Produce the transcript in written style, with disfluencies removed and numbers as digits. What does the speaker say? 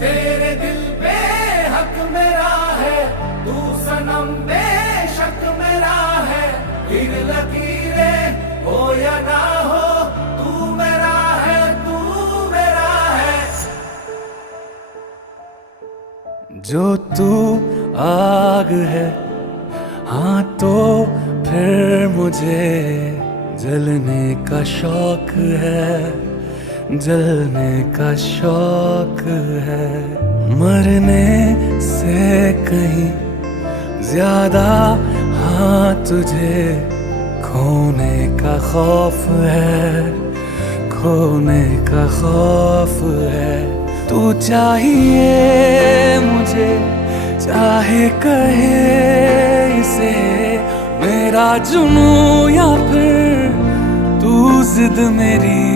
तेरे दिल पे हक मेरा है, तू सनम बेशक मेरा है। फिर लकीरें हो या ना हो, तू मेरा है, तू मेरा है। जो तू आग है, हाँ तो फिर मुझे जलने का शौक है, जलने का शौक है। मरने से कहीं ज्यादा हाँ तुझे खोने का खौफ है, खोने का खौफ है। तू चाहिए मुझे, चाहे कहे इसे मेरा जुनून या फिर तू जिद मेरी